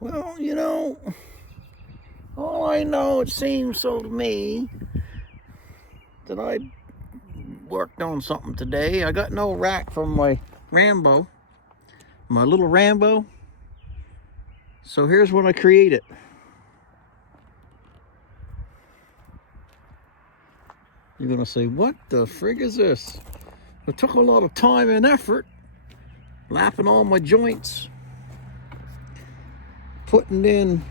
Well, you know, all I know, it seems so to me, that I worked on something today. I got no rack from my Rambo, my little Rambo. So here's what I created. You're gonna say, what the frig is this? It took a lot of time and effort, lapping all my joints, putting in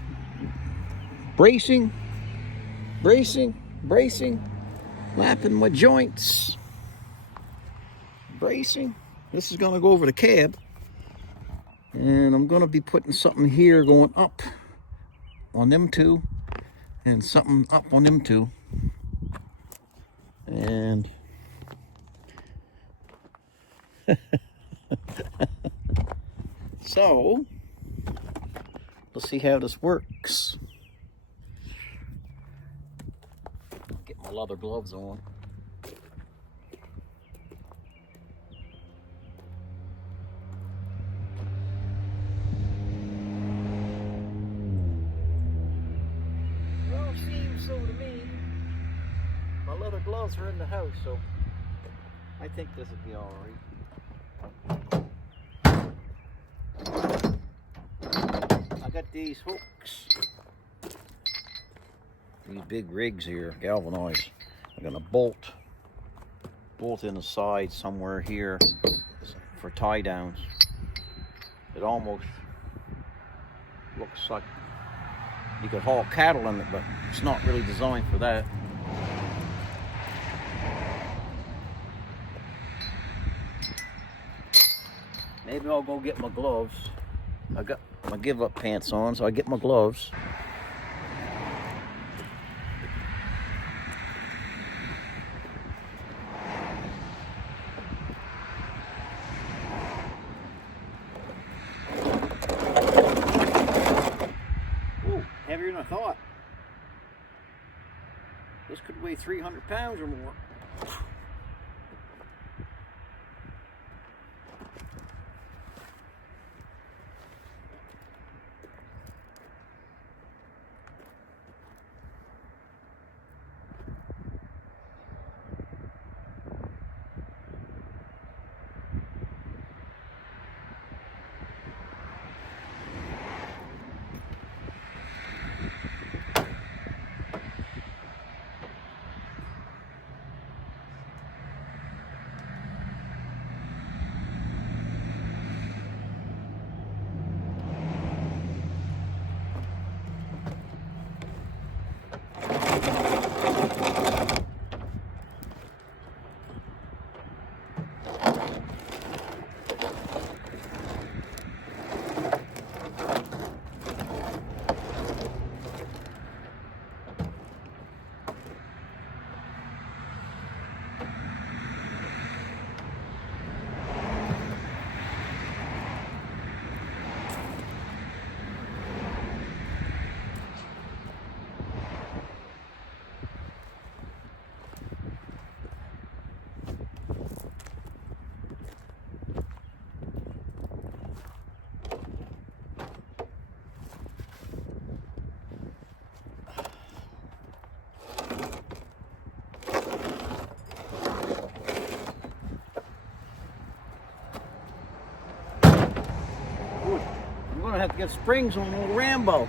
bracing, lapping my joints, bracing. This is gonna go over the cab, and I'm gonna be putting something here going up on them two, and something up on them two. And so let's see how this works. Get my leather gloves on. Well, it seems so to me. My leather gloves are in the house, so I think this will be all right. I got these hooks. These big rigs here, galvanized. I'm gonna bolt in the side somewhere here for tie downs. It almost looks like you could haul cattle in it, but it's not really designed for that. Maybe I'll go get my gloves. I got my give up pants on, so I get my gloves. Ooh, heavier than I thought. This could weigh 300 pounds or more. I'm gonna have to get springs on old Rambo.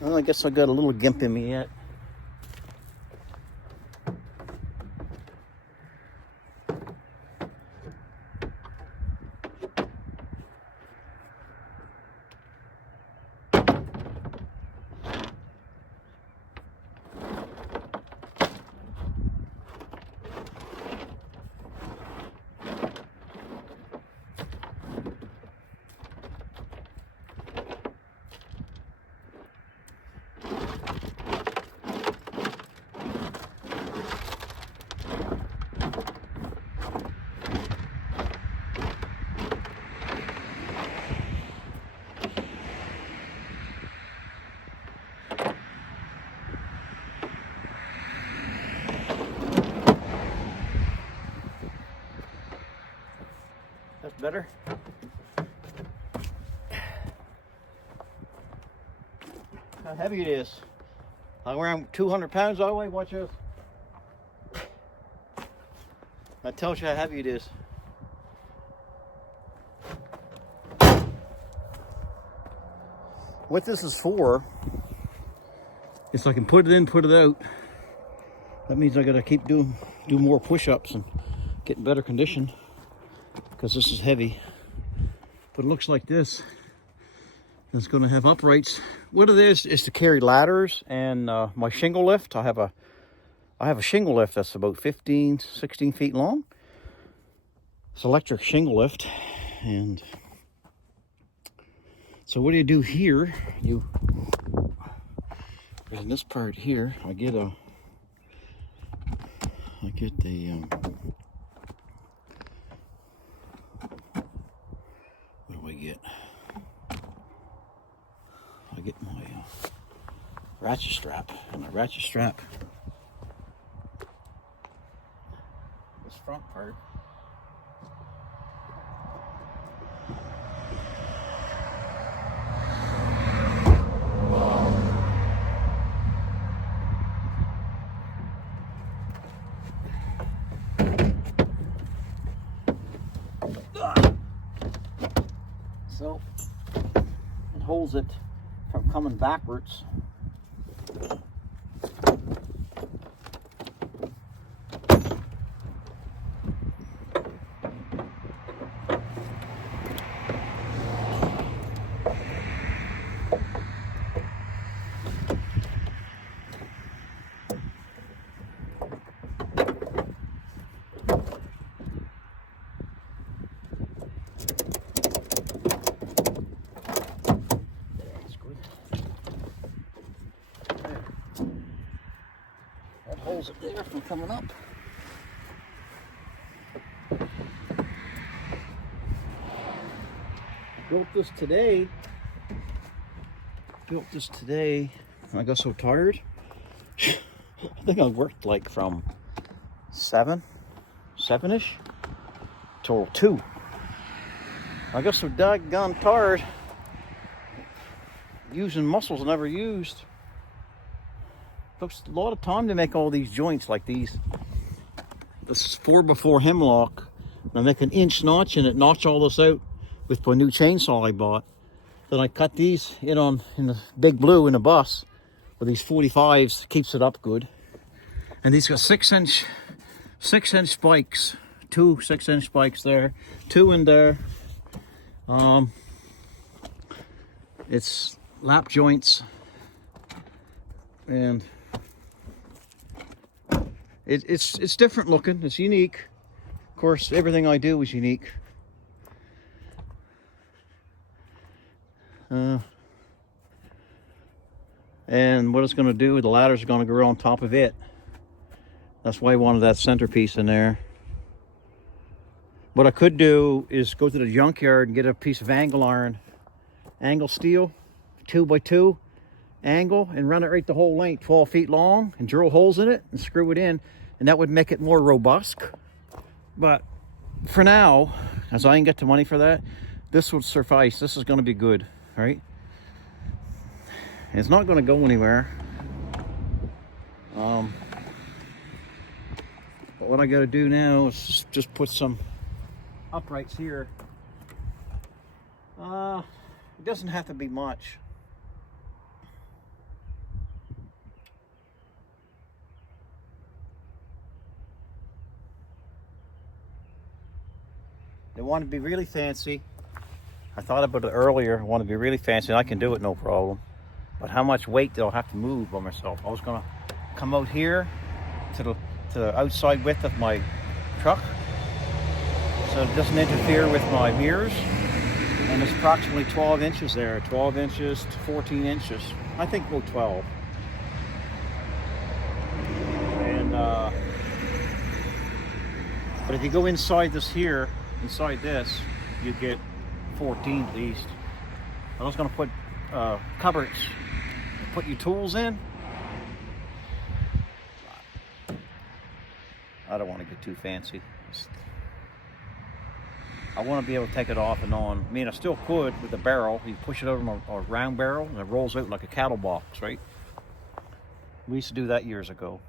Well, I guess I got a little gimp in me yet. better. How heavy it is. I'm around 200 pounds all the way. Watch this. That tells you how heavy it is. What this is for is so I can put it in, put it out. That means I gotta keep do more push-ups and get in better condition because this is heavy. But it looks like this. It's going to have uprights. What it is to carry ladders and my shingle lift. I have a shingle lift that's about 15, 16 feet long. It's electric shingle lift. And so what do you do here? In this part here, I get the what do I get? I get my ratchet strap, and my ratchet strap, this front part, so it holds it from coming backwards. Holds it there from coming up. Built this today. I got so tired. I think I worked like from 7-ish till 2. I got so doggone tired using muscles I never used. Takes a lot of time to make all these joints like these. This is 4x4 hemlock. I make an inch notch in it, notch all this out with my new chainsaw I bought. Then I cut these in the big blue in the bus with these 45s, keeps it up good. And these got 6-inch spikes, 2 6-inch spikes there, 2 in there. It's lap joints, and it's different looking. It's unique. Of course, everything I do is unique. And what it's going to do, the ladders are going to go on top of it. That's why I wanted that centerpiece in there. What I could do is go to the junkyard and get a piece of angle steel, 2x2 angle, and run it right the whole length, 12 feet long, and drill holes in it and screw it in, and that would make it more robust. But for now, as I can get the money for that, this would suffice. This is going to be good, right? And it's not going to go anywhere. But what I got to do now is just put some uprights here. It doesn't have to be much. They want to be really fancy. I thought about it earlier. I want to be really fancy, and I can do it no problem. But how much weight do I have to move by myself? I was going to come out here to the outside width of my truck, so it doesn't interfere with my mirrors. And it's approximately 12 inches there, 12 inches to 14 inches. I think go 12. And but if you go inside this here, inside this, you get 14 at least. I was going to put cupboards, put your tools in. I don't want to get too fancy. I want to be able to take it off and on. I mean, I still could with the barrel. You push it over a round barrel and it rolls out like a cattle box, right? We used to do that years ago.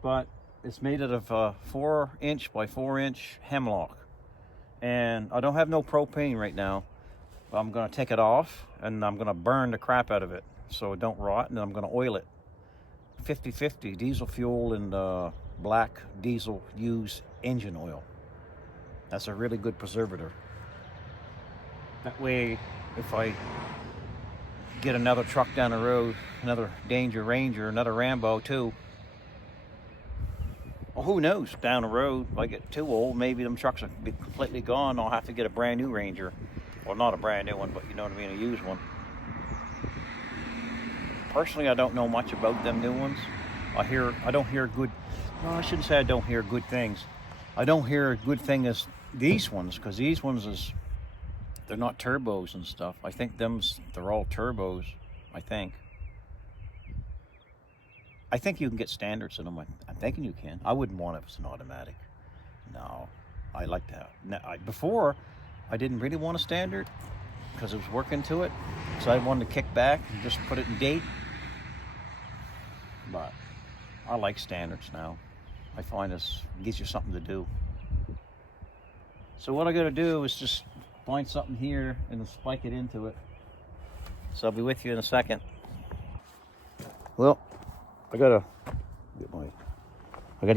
But it's made out of 4-inch by 4-inch hemlock. And I don't have no propane right now. I'm going to take it off and I'm going to burn the crap out of it so it don't rot, and then I'm going to oil it. 50-50 diesel fuel and black diesel used engine oil. That's a really good preservative. That way, if I get another truck down the road, another Danger Ranger, another Rambo too, well, who knows, down the road, if I get too old, maybe them trucks will be completely gone. I'll have to get a brand new Ranger. Well, not a brand new one, but you know what I mean, a used one. Personally, I don't know much about them new ones. I don't hear good, no, I shouldn't say I don't hear good things. I don't hear a good thing as these ones, because these ones they're not turbos and stuff. I think they're all turbos, I think. I think you can get standards in them. I'm thinking you can. I wouldn't want it if it's an automatic. No, I like that. Before, I didn't really want a standard because it was working to it. So I wanted to kick back and just put it in gate. But I like standards now. I find this gives you something to do. So what I got to do is just find something here and spike it into it. So I'll be with you in a second. Well, I gotta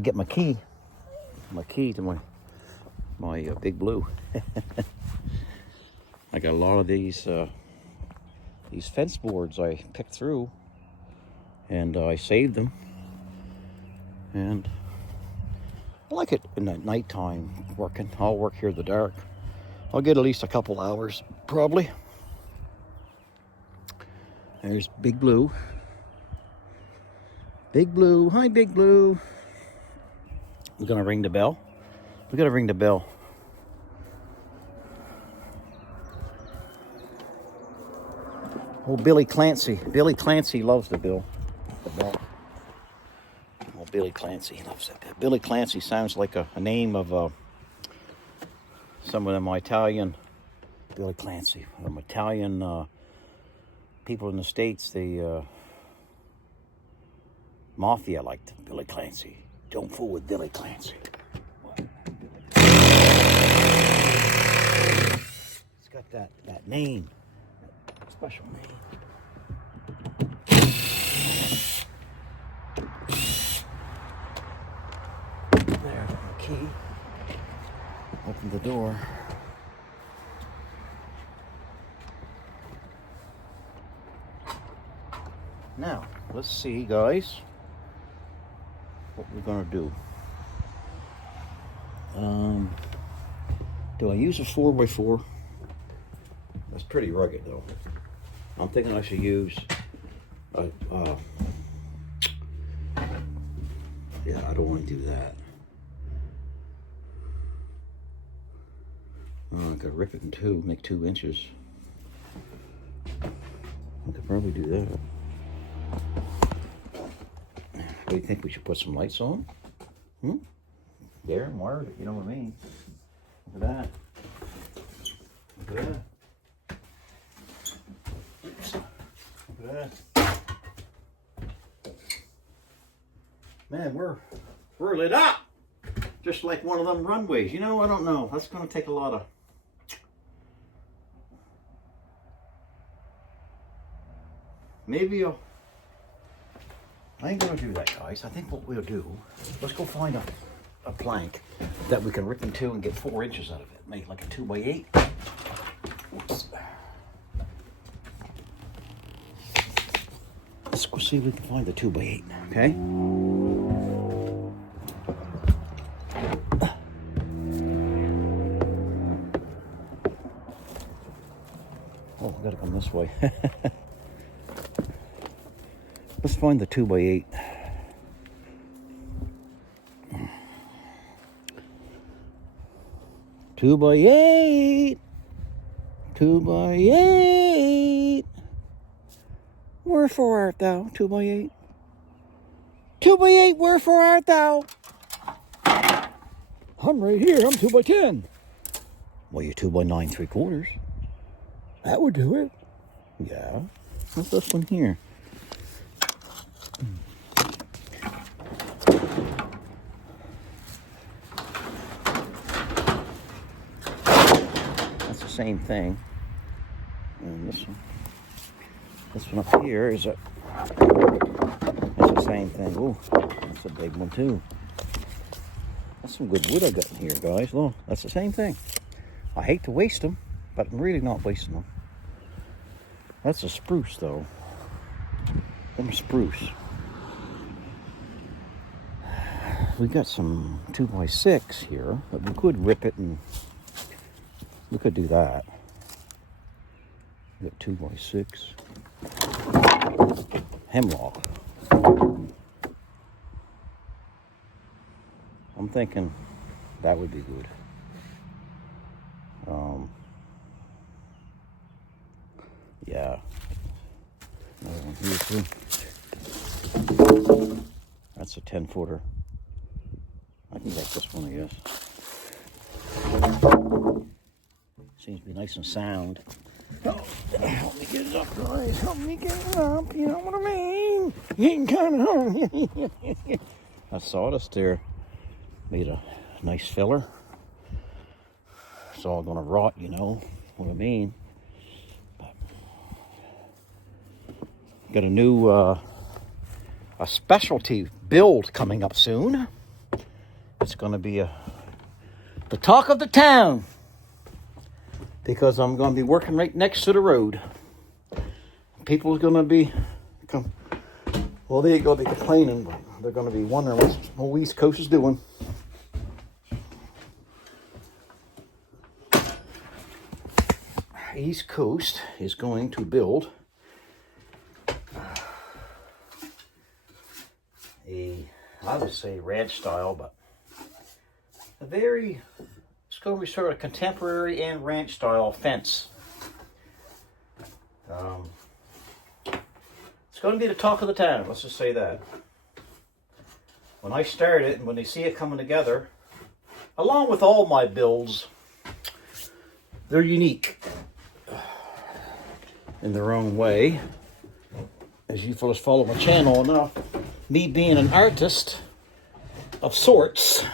get my key to my Big Blue. I got a lot of these fence boards I picked through, and I saved them, and I like it in the nighttime working. I'll work here in the dark. I'll get at least a couple hours probably. There's Big Blue. Big Blue, hi Big Blue. We're gonna ring the bell. We gotta ring the bell. Oh, Billy Clancy. Billy Clancy loves the bell. Oh, Billy Clancy loves that bell. Billy Clancy sounds like a name of some of them Italian. Billy Clancy, Italian people in the States. They Mafia liked Billy Clancy. Don't fool with Billy Clancy. It's got that name, special name. There, the key. Open the door. Now, let's see, guys, what we're gonna do. Do I use a 4x4? That's pretty rugged though. I'm thinking I should use yeah, I don't want to do that. I could rip it in two, make 2 inches. I could probably do that. What do you think? We should put some lights on? There, and wired it, you know what I mean? Look at that. Look at that. Oops. Look at that. Man, we're lit up! Just like one of them runways. You know, I don't know. That's going to take a lot of... Maybe I ain't going to do that, guys. I think what we'll do, let's go find a plank that we can rip in two and get 4 inches out of it. Make like a 2x8. Oops. Let's go see if we can find the 2x8, okay? Oh, we gotta come this way. Let's find the 2x8. Two by eight. 2x8. Wherefore art thou? 2x8. 2x8, wherefore art thou? I'm right here. I'm 2 by 10. Well, you're 2 by 9 3/4. That would do it. Yeah. What's this one here? That's the same thing. And this one up here is that's the same thing. Ooh, that's a big one too. That's some good wood I got in here, guys. Look, that's the same thing. I hate to waste them, but I'm really not wasting them. That's a spruce, though. Them spruce. We got some 2 by 6 here, but we could rip it and we could do that. We got 2 by 6 hemlock. I'm thinking that would be good. Yeah. Another one here too. That's a 10-footer. I can take this one, I guess. Seems to be nice and sound. Oh, help me get it up, guys. Help me get it up. You know what I mean? Getting kind of. That sawdust there made a nice filler. It's all gonna rot, you know what I mean. But got a new a specialty build coming up soon. It's gonna be the talk of the town because I'm gonna be working right next to the road. People are gonna be well, there you go. They're complaining, but they're gonna be wondering what the whole East Coast is doing. East Coast is going to build I would say ranch style, but it's going to be sort of contemporary and ranch style fence. It's going to be the talk of the town, let's just say that. When I start it and when they see it coming together, along with all my builds, they're unique in their own way. As you fellas follow my channel enough, me being an artist of sorts,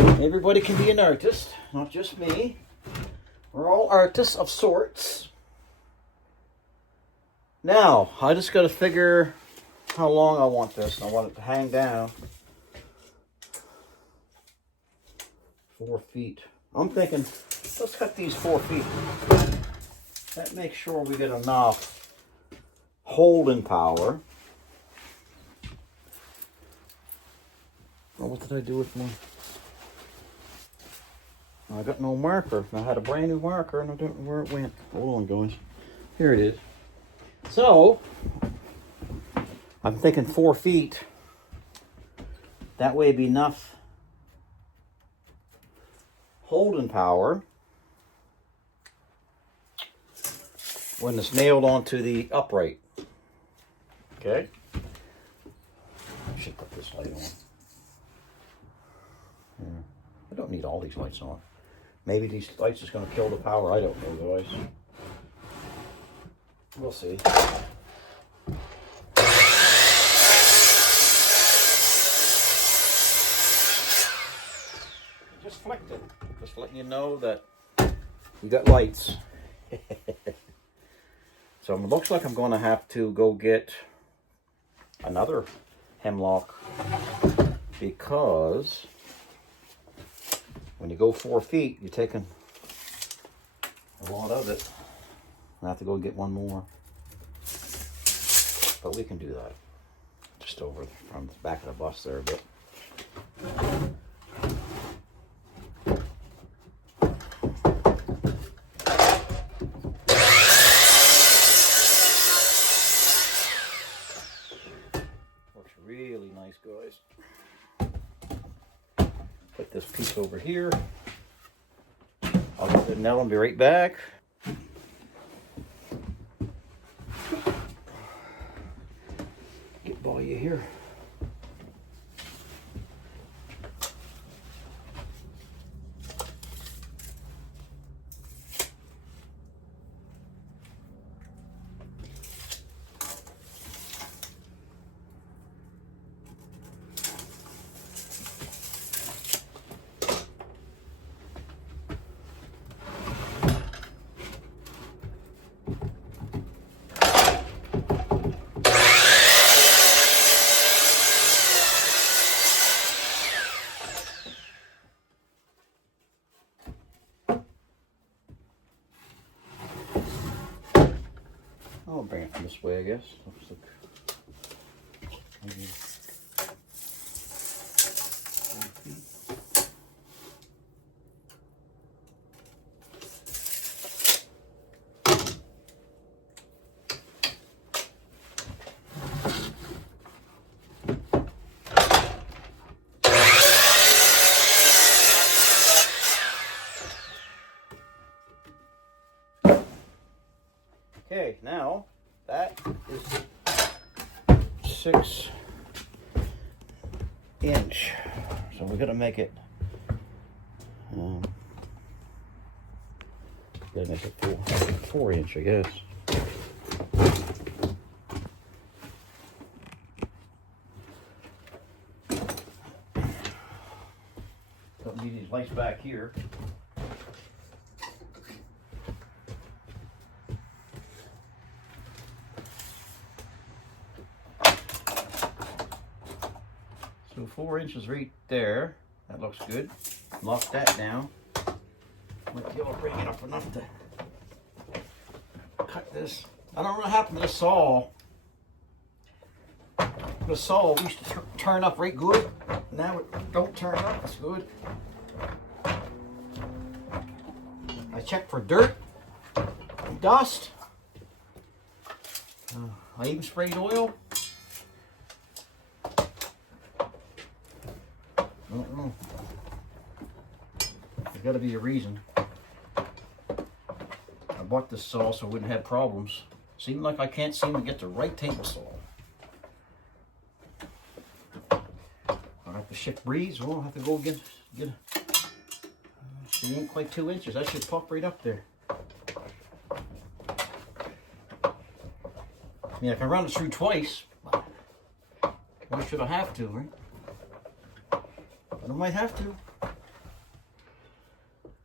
everybody can be an artist, not just me. We're all artists of sorts. Now, I just got to figure how long I want this. I want it to hang down 4 feet. I'm thinking, let's cut these 4 feet. That makes sure we get enough holding power. Well, what did I do with my... I got no marker. I had a brand new marker and I don't know where it went. Hold on, guys. Here it is. So, I'm thinking 4 feet. That way it'd be enough holding power when it's nailed onto the upright. Okay? I should put this light on. Yeah. I don't need all these lights on. Maybe these lights is going to kill the power. I don't know, guys. We'll see. Just flicked it. Just letting you know that we got lights. So it looks like I'm going to have to go get another hemlock because when you go 4 feet, you're taking a lot of it. I have to go get one more. But we can do that. Just over from the back of the bus there a bit. Works really nice, guys. Put this piece over here. I'll get the nail and be right back. Get by you here. I'll bring it this way, I guess. Looks like maybe 4 feet. Okay, now that is 6 inch. So we're gonna make it. Gotta make it 4 inch, I guess. Don't need these lights back here. So 4 inches right there. That looks good. Lock that down. Might be able to bring it up enough to cut this. I don't know what happened to the saw. The saw used to turn up right good. Now it don't turn up as good. I checked for dirt and dust. I even sprayed oil. I don't know. There's got to be a reason. I bought this saw so I wouldn't have problems. Seems like I can't seem to get the right table saw. I'll have to shift breeze. I'll have to go get a. She ain't quite 2 inches. That should pop right up there. I mean, I can run it through twice. Why should I have to, right? But I might have to.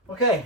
Okay.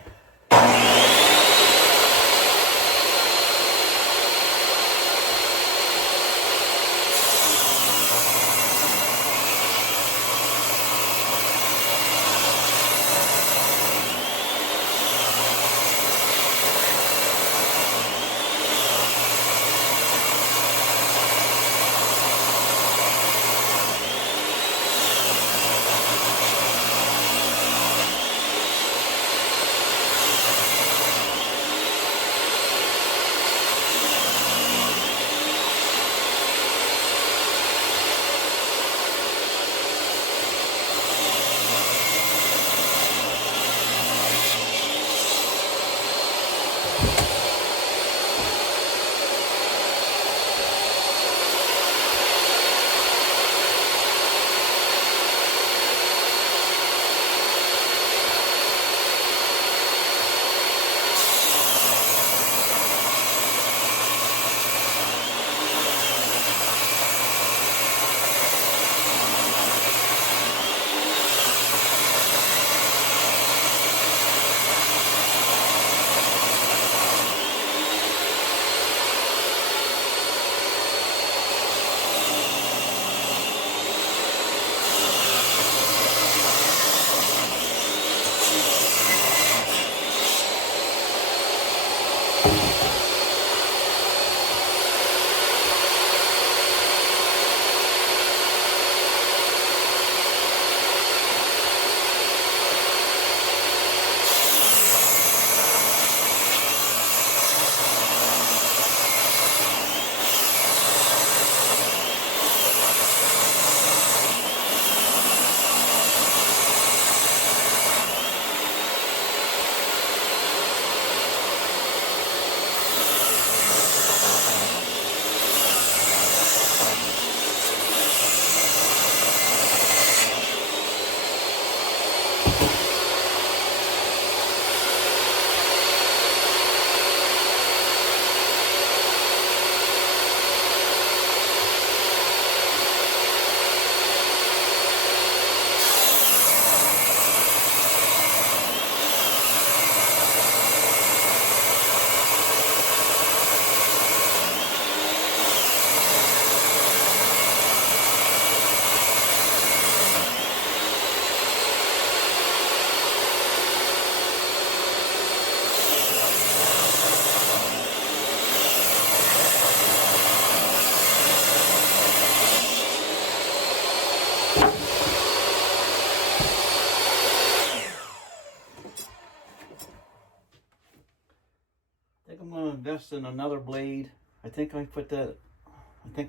gonna invest in another blade. I think I put that,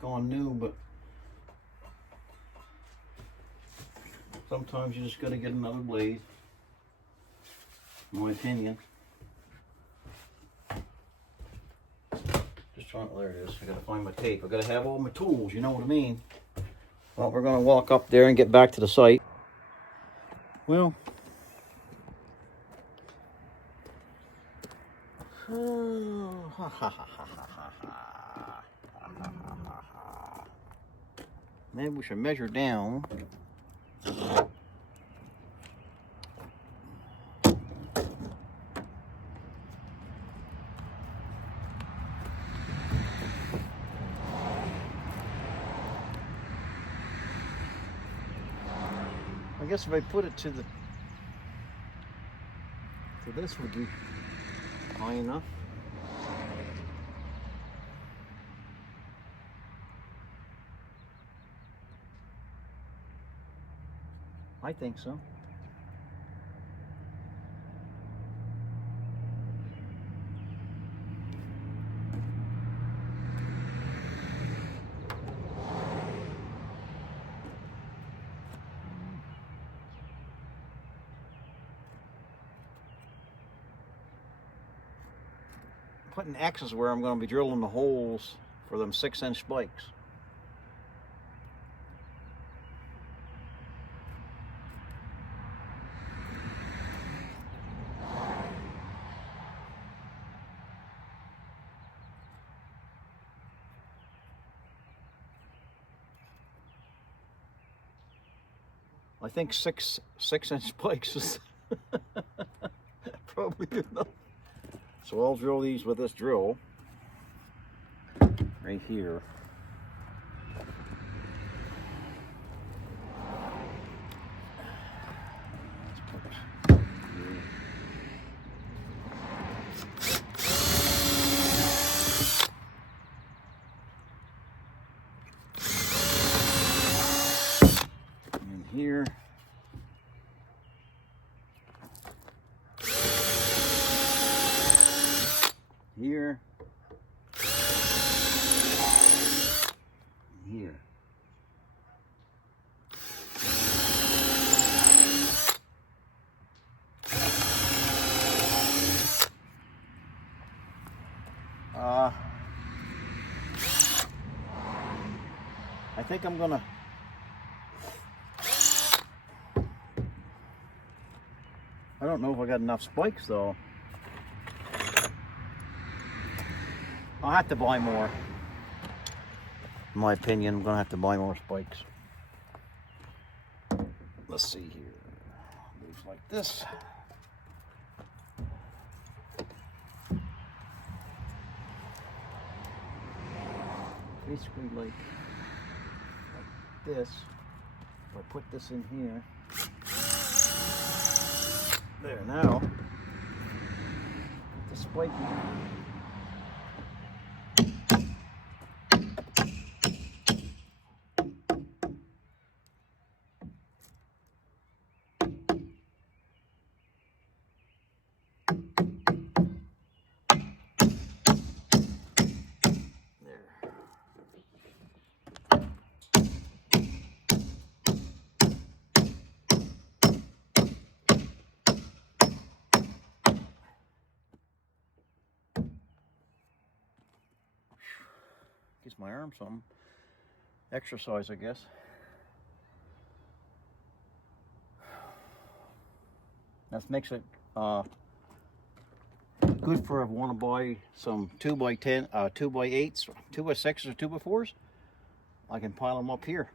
on new, but sometimes you just gotta get another blade, in my opinion. Just trying, there it is. I gotta find my tape. I gotta have all my tools, you know what I mean? Well, we're gonna walk up there and get back to the site. Well, maybe we should measure down. I guess if I put it to this would be high enough. I think so. Putting X's where I'm going to be drilling the holes for them 6-inch spikes. I think 6-inch spikes is probably good enough. So I'll drill these with this drill right here. And here. Here, here. I think I'm gonna. I don't know if I got enough spikes though. I'll have to buy more. In my opinion, I'm gonna have to buy more spikes. Let's see here. Moves like this. Basically like this. If I put this in here. There now. The spike. Gives my arm some exercise, I guess. That makes it good for if I want to buy some 2x10, 2x8s, 2x6s, or 2x4s. I can pile them up here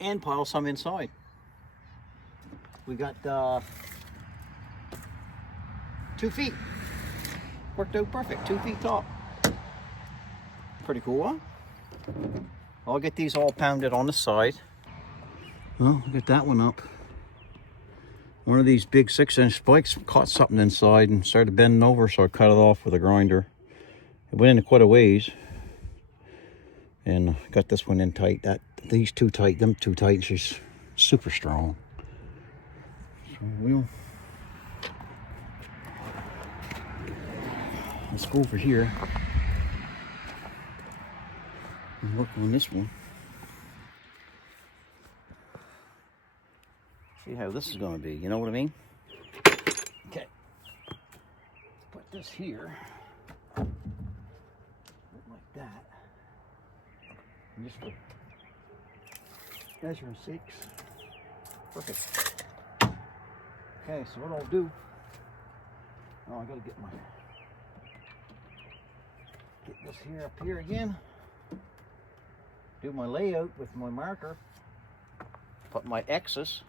and pile some inside. We got 2 feet. Worked out perfect. 2 feet tall. Pretty cool, huh? I'll get these all pounded on the side. Well, I'll get that one up. One of these big 6-inch spikes caught something inside and started bending over, so I cut it off with a grinder. It went in quite a ways. And got this one in tight. These too tight, them too tight. She's super strong. So Let's go over here and work on this one. See how this is going to be, you know what I mean? Okay. Let's put this here. Like that. And just for measuring sakes. Perfect. Okay, so what I'll do, oh, I gotta get this here up here again. Do my layout with my marker. Put my X's.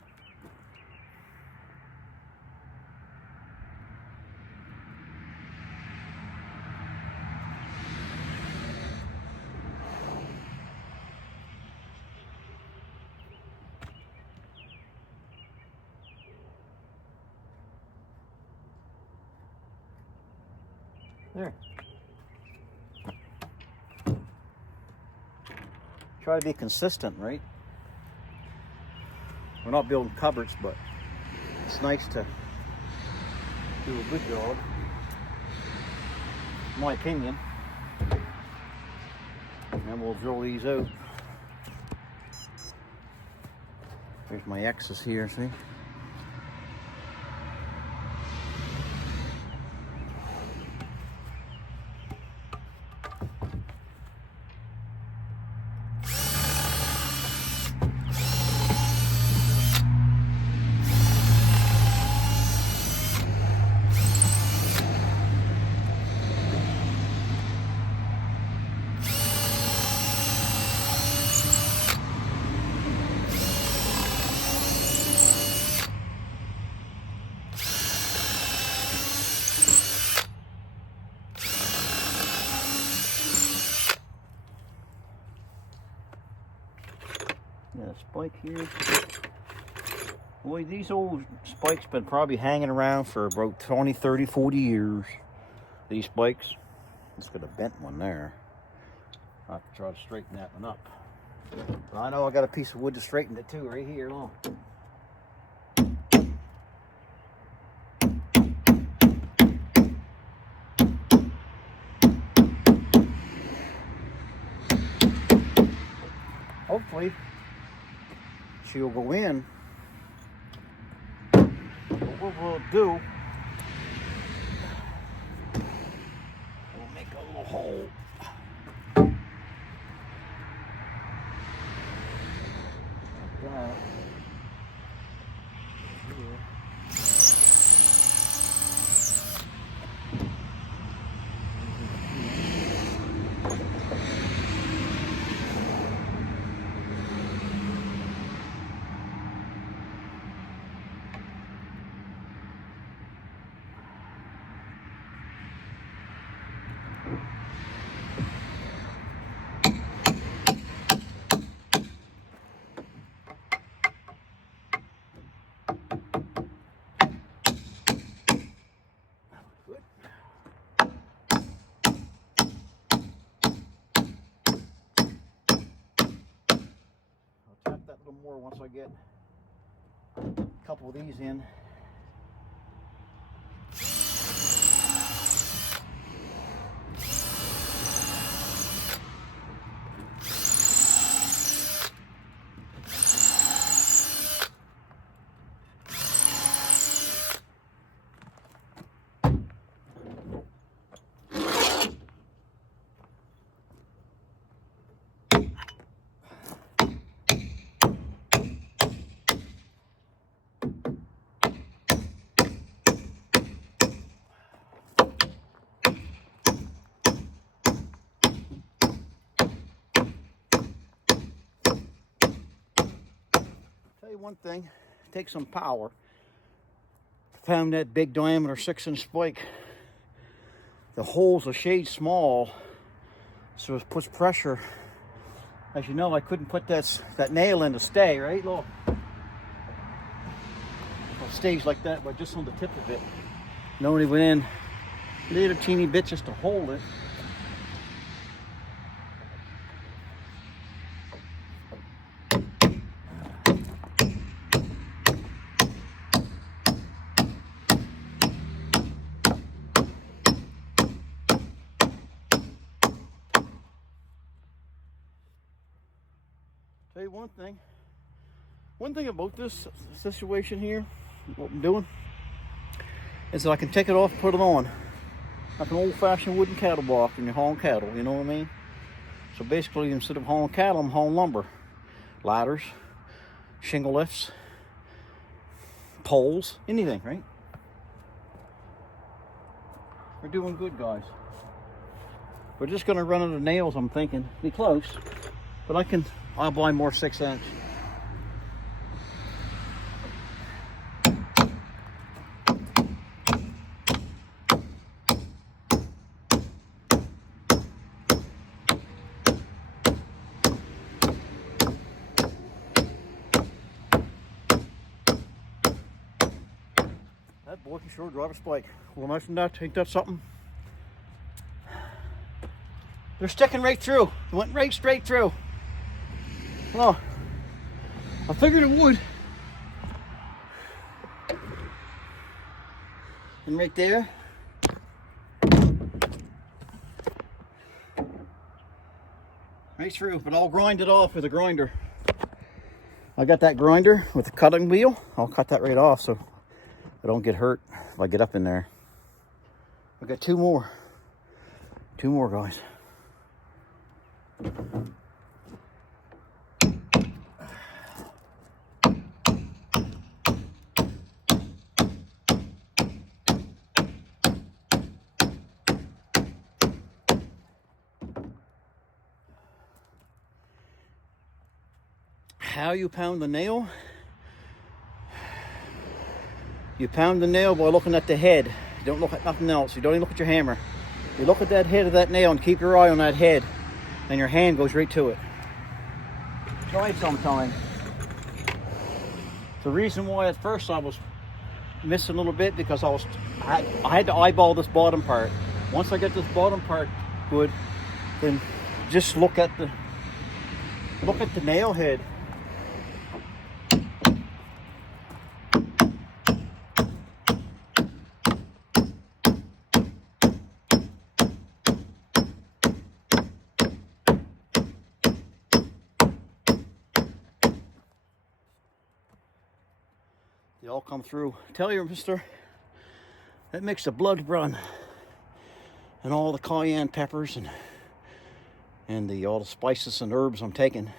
There. Try to be consistent, right? We're not building cupboards, but it's nice to do a good job, in my opinion. And then we'll drill these out. There's my X's here, see? Yeah, spike here. Boy, these old spikes been probably hanging around for about 20, 30, 40 years. These spikes. Just got a bent one there. I'll have to try to straighten that one up. But I know I got a piece of wood to straighten it too, right here. Look. Hopefully she'll go in. But what we'll do, we'll make a little hole. Like that. Here. That little more once I get a couple of these in. Tell you one thing, it takes some power. Found that big diameter 6-inch spike. The hole's a shade small, so it puts pressure. As you know, I couldn't put that nail in to stay, right? Look. It stays like that, but just on the tip of it. And only went in a little teeny bit just to hold it. Tell you one thing. One thing about this situation here, what I'm doing, is that I can take it off, put it on. Like an old-fashioned wooden cattle block when you're hauling cattle, you know what I mean? So basically, instead of hauling cattle, I'm hauling lumber. Ladders, shingle lifts, poles, anything, right? We're doing good, guys. We're just gonna run out of nails, I'm thinking. Be close, but I'll buy more 6-inch. That boy can sure drive a spike. Well, imagine that. Ain't that something? They're sticking right through. They went right straight through. Well, I figured it would. And right there. Right through, but I'll grind it off with a grinder. I got that grinder with the cutting wheel. I'll cut that right off so I don't get hurt if I get up in there. I got two more. Two more, guys. How you pound the nail? You pound the nail by looking at the head. You don't look at nothing else. You don't even look at your hammer. You look at that head of that nail and keep your eye on that head, and your hand goes right to it. Try it sometime. The reason why at first I was missing a little bit because I had to eyeball this bottom part. Once I get this bottom part good, then just look at the nail head. They all come through. Tell you, mister, that makes the blood run. And all the cayenne peppers and all the spices and herbs I'm taking.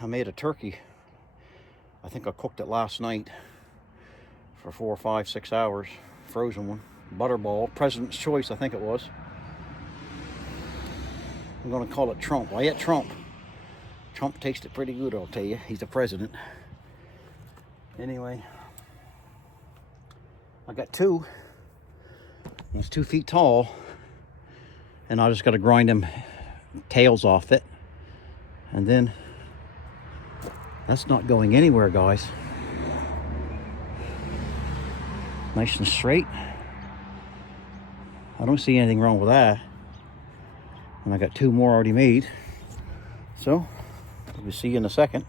I made a turkey. I think I cooked it last night for 4, 5, 6 hours. Frozen one. Butterball. President's Choice, I think it was. I'm going to call it Trump. I ate Trump. Trump tasted pretty good, I'll tell you. He's the president. Anyway, I got two. It's 2 feet tall, and I just got to grind them tails off it, and then that's not going anywhere, guys. Nice and straight. I don't see anything wrong with that, and I got 2 more already made. So we'll see you in a second.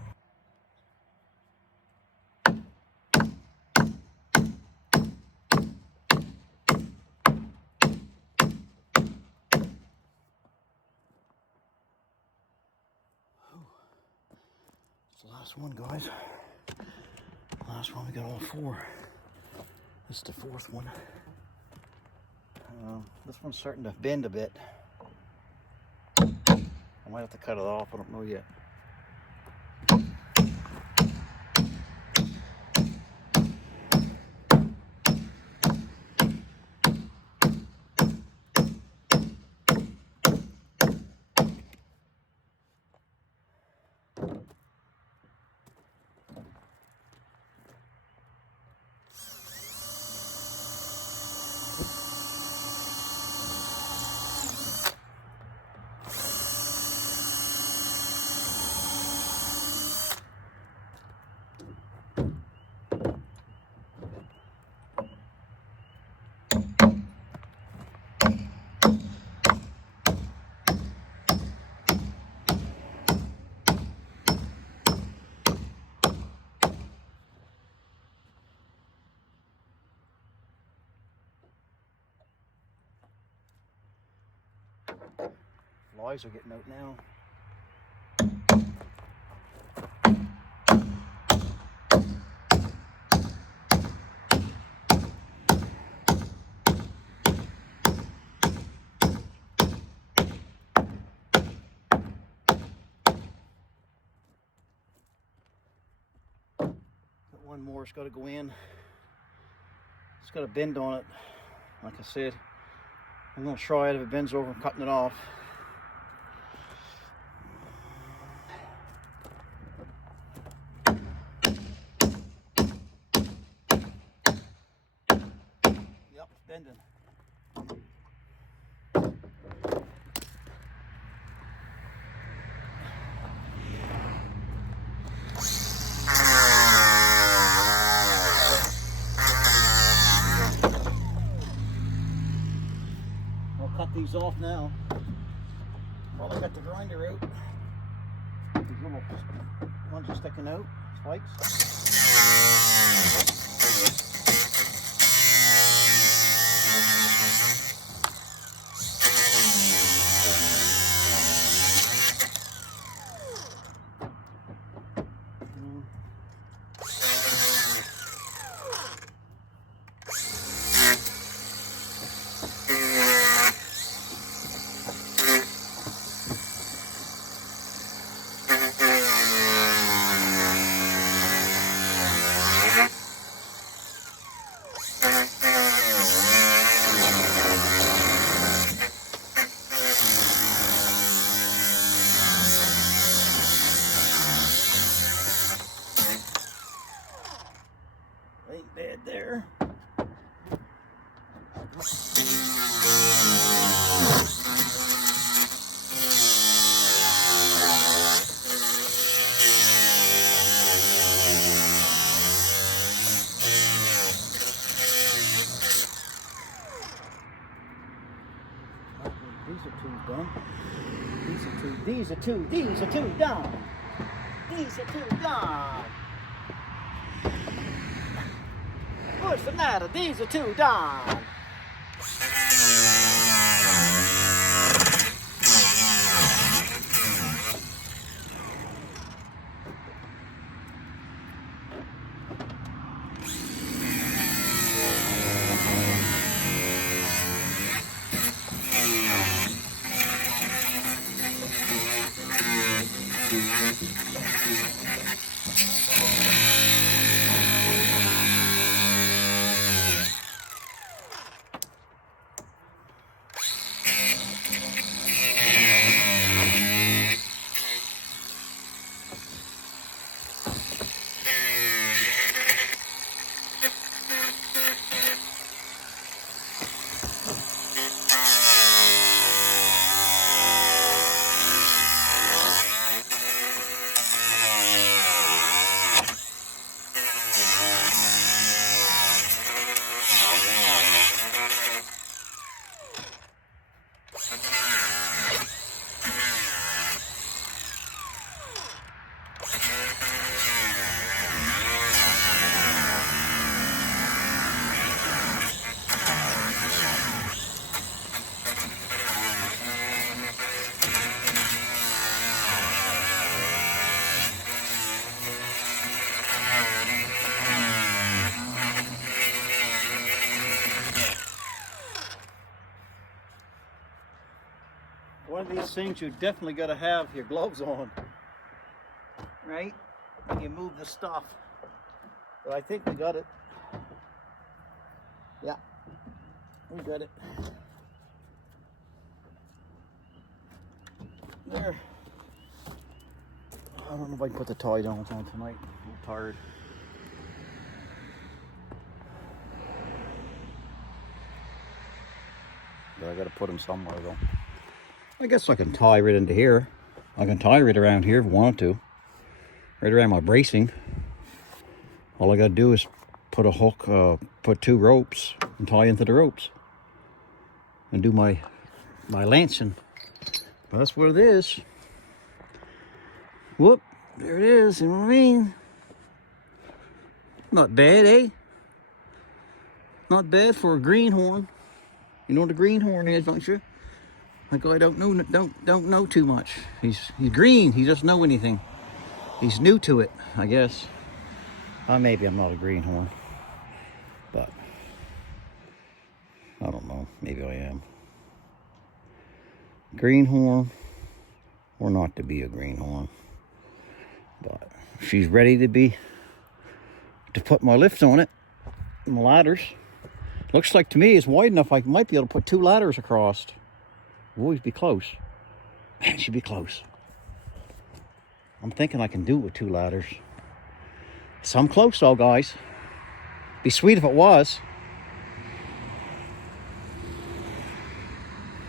It's the last one, guys. Last one, we got all 4. This is the 4th one. This one's starting to bend a bit. I might have to cut it off, I don't know yet. Flies are getting out now. more has got to go in. It's got a bend on it. Like I said, I'm going to try it. If it bends over, I'm cutting it off. Yep, it's bending. I'll cut these off now. Well, I got the grinder out. These little ones are sticking out, spikes. Ain't bad there. These are two done. These are two done. These are two done. What's the matter? These are two done. One of these things you definitely got to have your gloves on, right? When you move the stuff. But I think we got it. Yeah, we got it. There. I don't know if I can put the tie downs on tonight. I'm tired. But I got to put them somewhere though. I guess I can tie right into here. I can tie right around here if I want to. Right around my bracing. All I gotta do is put a hook, put two ropes and tie into the ropes. And do my lancing. But that's what it is. Whoop, there it is, you know what I mean? Not bad, eh? Not bad for a greenhorn. You know what a greenhorn is, don't you? That guy don't know too much. He's green. He doesn't know anything. He's new to it, I guess. Maybe I'm not a greenhorn, but I don't know. Maybe I am. Greenhorn, or not to be a greenhorn, but she's ready to to put my lift on it, my ladders. Looks like to me it's wide enough I might be able to put 2 ladders across. We'll always be close. Man, it should be close. I'm thinking I can do it with 2 ladders. So I'm close though, guys. Be sweet if it was.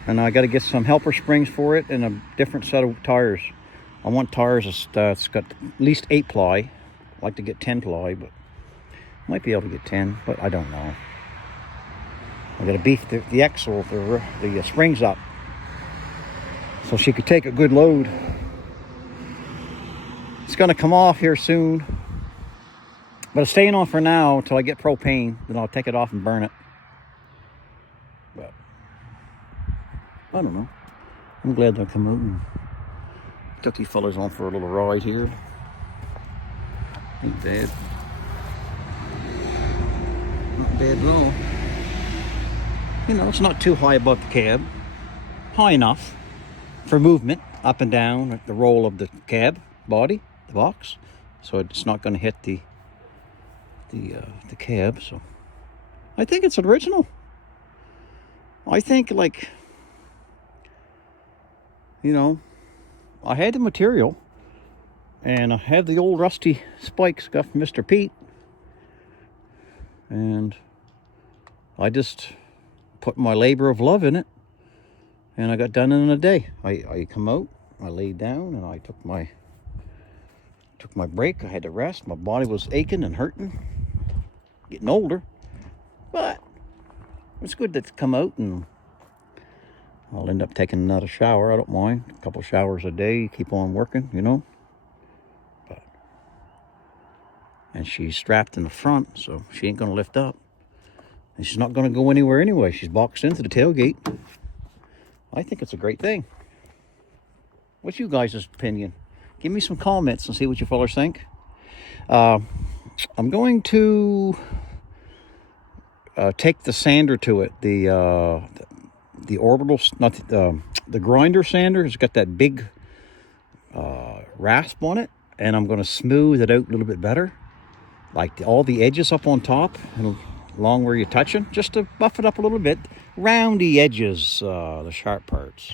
And I got to get some helper springs for it and a different set of tires. I want tires that's got at least 8 ply. I like to get 10 ply, but might be able to get 10, but I don't know. I got to beef the axle, the springs up, so she could take a good load. It's going to come off here soon, but it's staying on for now until I get propane. Then I'll take it off and burn it. But I don't know. I'm glad they'll come out and took these fellas on for a little ride here. Ain't bad. Not bad at all. You know, it's not too high above the cab. High enough for movement up and down at the roll of the cab body, the box. So it's not going to hit the cab. So I think it's original. I think, like, you know, I had the material and I had the old rusty spikes got from Mr. Pete, and I just put my labor of love in it, and I got done in a day. I come out, I laid down, and I took my break. I had to rest. My body was aching and hurting, getting older, but it's good to come out, and I'll end up taking another shower. I don't mind. A couple showers a day, keep on working, you know. But, and she's strapped in the front, so she ain't gonna lift up. And she's not going to go anywhere anyway. She's boxed into the tailgate. I think it's a great thing. What's you guys' opinion? Give me some comments and see what you fellas think. I'm going to take the sander to it. The orbital, not the grinder sander. It's got that big rasp on it. And I'm going to smooth it out a little bit better. Like all the edges up on top. And along where you're touching, just to buff it up a little bit. Roundy edges, the sharp parts.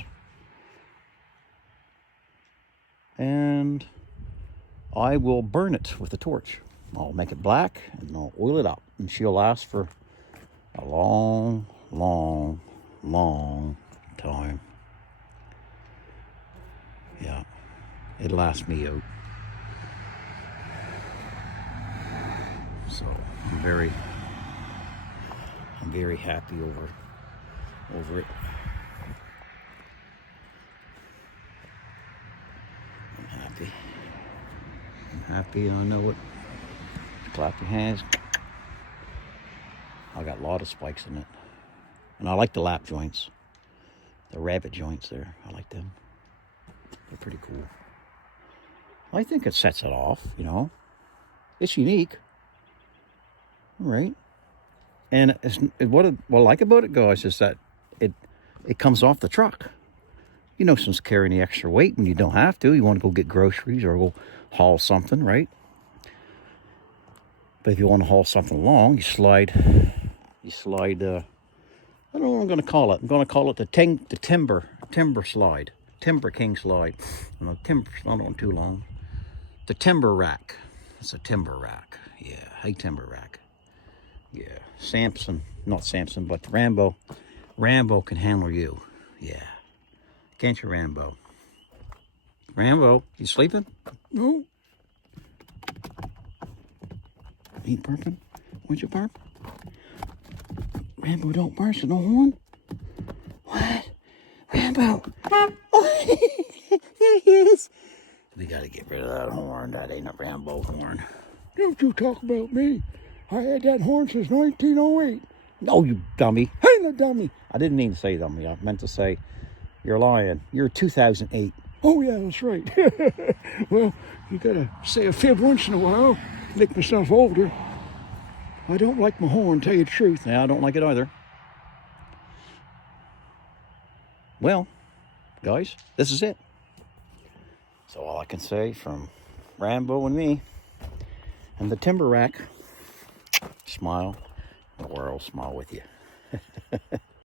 And I will burn it with a torch. I'll make it black and I'll oil it up. And she'll last for a long, long, long time. Yeah, it'll last me out. So I'm very happy over it. I'm happy and I know it. Clap your hands. I got a lot of spikes in it. And I like the lap joints. The rabbit joints there. I like them. They're pretty cool. I think it sets it off, you know. It's unique. All right. And what I like about it, guys, is that it comes off the truck. You know, since carrying the extra weight when you don't have to. You want to go get groceries or go haul something, right? But if you want to haul something along, you slide, I don't know what I'm going to call it. I'm going to call it the timber slide. Timber King slide. No, timber's not on too long. The timber rack. It's a timber rack. Yeah, hey, timber rack. Yeah, not Samson, but Rambo. Rambo can handle you. Yeah. Can't you, Rambo? Rambo, you sleeping? No. Ain't burping? What'd you burp? Rambo don't burst with no horn? What? Rambo! Oh, there he is! We gotta get rid of that horn. That ain't a Rambo horn. Don't you talk about me. I had that horn since 1908. Oh, you dummy. I ain't a dummy. I didn't mean to say dummy. I meant to say you're lying. You're 2008. Oh, yeah, that's right. Well, you gotta say a fib once in a while. Make myself older. I don't like my horn, tell you the truth. Yeah, I don't like it either. Well, guys, this is it. So all I can say from Rambo and me and the timber rack Smile, or I'll smile with you.